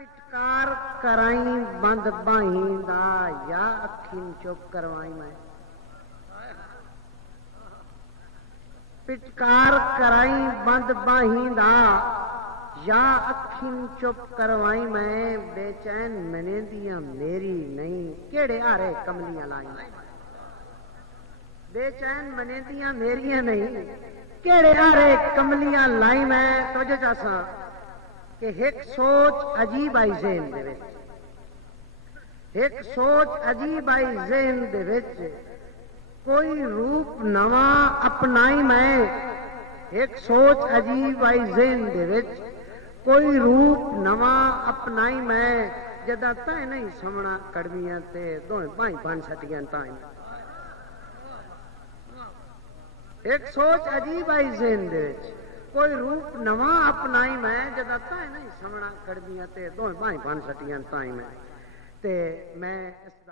پٹکار کرائی بند باہیں دا یا اکھیں چپ کروائی میں پٹکار کرائی بند باہیں دا یا اکھیں چپ کروائی میں بے چین منے دیاں میری نہیں کیڑے آرے کملیاں لائی میں بے چین منے دیاں میریاں نہیں کیڑے آرے کملیاں لائی میں توجہ چاسا کہ ایک سوچ عجیب آئی ذہن دے وچ ایک سوچ عجیب آئی ذہن دے وچ کوئی روپ نواں اپنائی میں ایک سوچ عجیب آئی ذہن دے وچ کوئی روپ نواں اپنائی میں جدا تائیں نہیں سمنا کڑمیاں تے دوئیں بائیں بان سٹیاں تائیں ایک سوچ عجیب آئی ذہن دے وچ کوئی روپ نواں اپنائی میں جدا تائیں نہیں سمنا کڑمیاں تے دوئیں بائیں بان سٹیاں تائیں میں تے میں اس